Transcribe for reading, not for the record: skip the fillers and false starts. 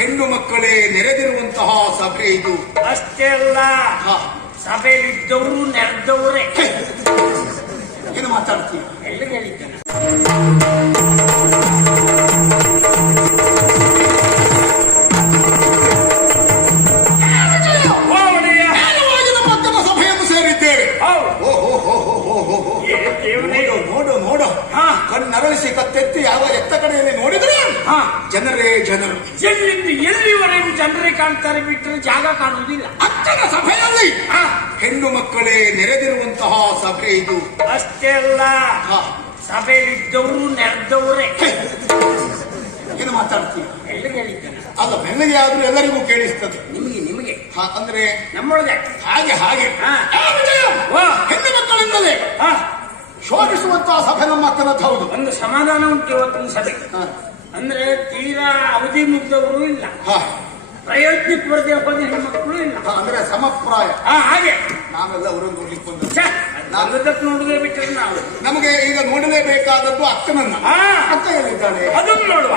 ಹೆಣ್ಣು ಮಕ್ಕಳೇ ನೆರೆದಿರುವಂತಹ ಸಭೆ ಇದು. ಅಷ್ಟೇ ಅಲ್ಲ, ಸಭೆಯಲ್ಲಿದ್ದವರು ನೆರೆದವರೇ. ಏನು ಮಾತಾಡ್ತೀವಿ? ಎಲ್ಲಿಗೆ ಹೇಳಿದ್ದೇನೆ? ಸಭೆಯನ್ನು ಸೇರಿದ್ದೇವೆ. ನೋಡು ನೋಡು, ಕಣ್ಣರಳಿಸಿ ಕತ್ತೆತ್ತಿ ಯಾವ ಎತ್ತ ಕಡೆಯಲ್ಲಿ ನೋಡಿದ್ರೆ ಜನರೇ ಜನರು. ಎಲ್ಲಿಂದ ಎಲ್ಲಿವರೆಗೂ ಜನರೇ ಕಾಣ್ತಾರೆ ಬಿಟ್ಟರೆ ಜಾಗ ಕಾಣುವುದಿಲ್ಲ. ಅಕ್ಕನ ಸಭೆಯಲ್ಲಿ ಹೆಣ್ಣು ಮಕ್ಕಳೇ ನೆರೆದಿರುವಂತಹ ಸಭೆ ಇದು. ಅಷ್ಟೇ ಅಲ್ಲ, ಸಭೆಯಲ್ಲಿದ್ದವರು ನೆರೆದವರೇ. ಏನು ಮಾತಾಡ್ತೀವಿ? ಎಲ್ಲಿಗೆ ಹೇಳಿದ್ದೇನೆ? ಅಲ್ಲ, ಮೆಲ್ಲಗೆ ಆದ್ರೂ ಎಲ್ಲರಿಗೂ ಕೇಳಿಸ್ತದೆ. ನಿಮಗೆ ಅಂದ್ರೆ ನಮ್ಮೊಳಗೆ ಹಾಗೆ ಹೆಣ್ಣು ಮಕ್ಕಳಿಂದಲೇ ಶೋಭಿಸುವಂತಹ ಸಭೆ ನಮ್ಮ ಅಕ್ಕನದ್ದು. ಹೌದು, ಒಂದು ಸಮಾಧಾನ ಉಂಟು ಇವತ್ತಿನ ಸಭೆ. ಅಂದ್ರೆ ತೀರಾ ಅವಧಿ ಮುಗ್ದವರು ಇಲ್ಲ, ಪ್ರಯೋಜನಕ್ಕೆ ಬರದೆ ಹೋದ ಹೆಣ್ಮಕ್ಳು ಇಲ್ಲ. ಅಂದ್ರೆ ಸಮಪ್ರಾಯ. ಹಾಗೆ ನಾವೆಲ್ಲ ಅವರನ್ನು ನೋಡ್ಲಿಕ್ಕೆ ಬಂದ ನೋಡುದೇ ಬಿಟ್ಟರೆ ನಾವು ನಮಗೆ ಈಗ ನೋಡಲೇಬೇಕಾದದ್ದು ಅಕ್ಕನನ್ನ. ಅಕ್ಕ ಎಲ್ಲಿದ್ದಾಳೆ? ಅದನ್ನು ನೋಡುವ.